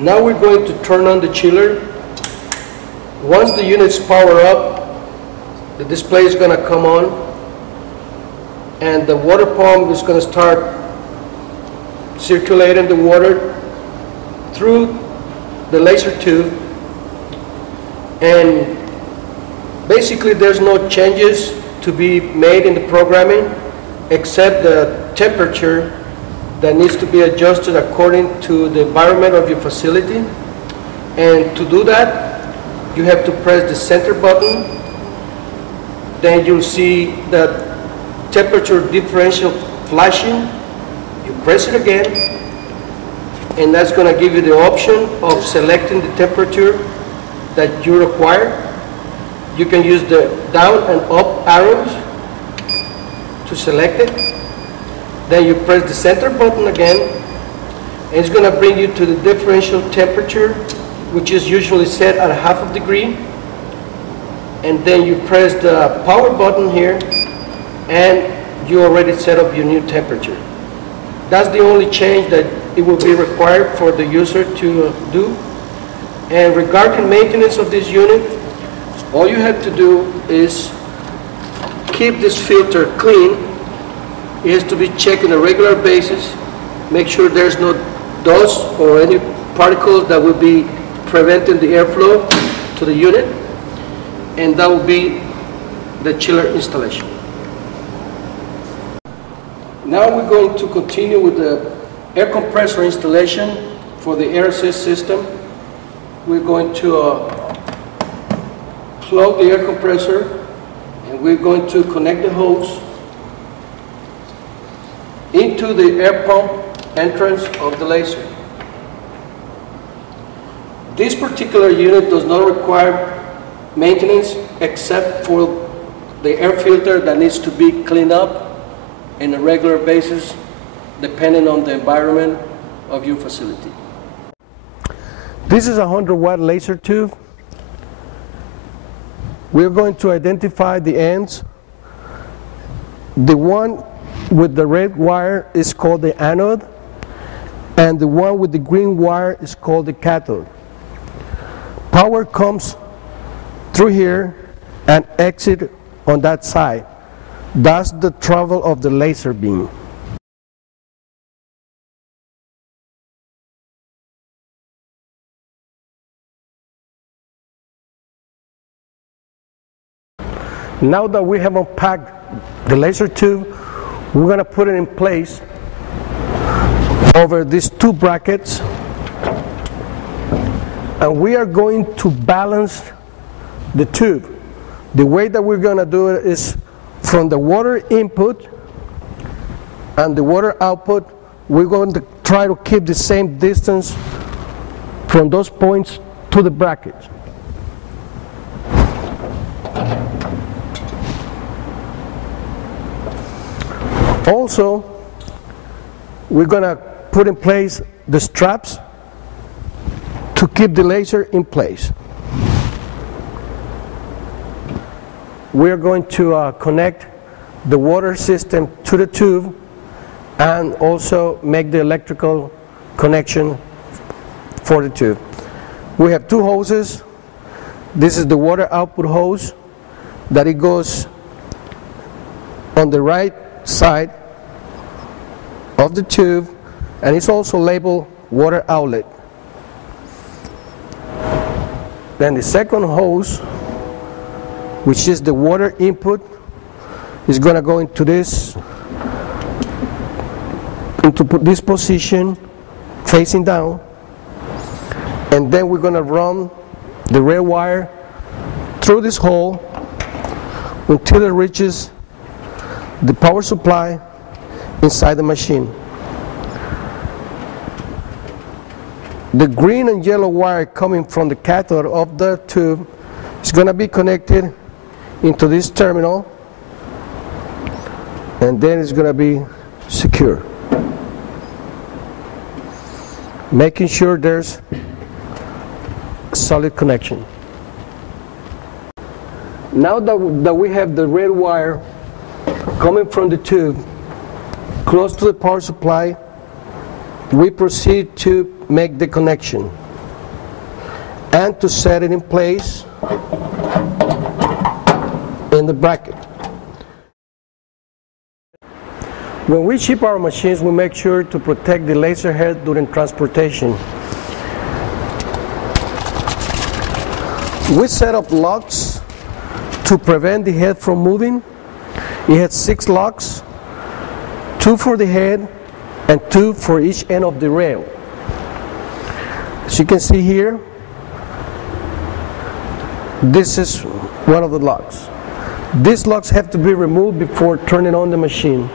Now we're going to turn on the chiller. Once the units power up, the display is going to come on and the water pump is going to start circulating the water through the laser tube, and basically there's no changes to be made in the programming except the temperature that needs to be adjusted according to the environment of your facility. And to do that, you have to press the center button. Then you'll see that temperature differential flashing. You press it again, and that's going to give you the option of selecting the temperature that you require. You can use the down and up arrows to select it. Then you press the center button again, and it's going to bring you to the differential temperature, which is usually set at 1/2 degree. And then you press the power button here, and you already set up your new temperature. That's the only change that it will be required for the user to do. And regarding maintenance of this unit, all you have to do is keep this filter clean. It has to be checked on a regular basis. Make sure there's no dust or any particles that will be preventing the airflow to the unit. And that will be the chiller installation. Now we're going to continue with the air compressor installation for the air assist system. We're going to plug the air compressor, and we're going to connect the hose into the air pump entrance of the laser. This particular unit does not require maintenance except for the air filter that needs to be cleaned up on a regular basis depending on the environment of your facility. This is a 100-watt laser tube. We're going to identify the ends. The one with the red wire is called the anode, and the one with the green wire is called the cathode. Power comes through here and exit on that side. That's the travel of the laser beam. Now that we have unpacked the laser tube, we're going to put it in place over these two brackets, and we are going to balance the tube. The way that we're going to do it is from the water input and the water output, we're going to try to keep the same distance from those points to the bracket. Also, we're going to put in place the straps to keep the laser in place. We're going to connect the water system to the tube and also make the electrical connection for the tube. We have two hoses. This is the water output hose that it goes on the right side of the tube, and it's also labeled water outlet. Then the second hose, which is the water input, is going to go into this position facing down, and then we're going to run the red wire through this hole until it reaches the power supply inside the machine. The green and yellow wire coming from the cathode of the tube is going to be connected into this terminal, and then it's going to be secure, making sure there's a solid connection. Now that we have the red wire coming from the tube close to the power supply, we proceed to make the connection. and to set it in place in the bracket. When we ship our machines, we make sure to protect the laser head during transportation. We set up locks to prevent the head from moving. It has 6 locks, 2 for the head and 2 for each end of the rail. As you can see here, this is one of the locks. These locks have to be removed before turning on the machine.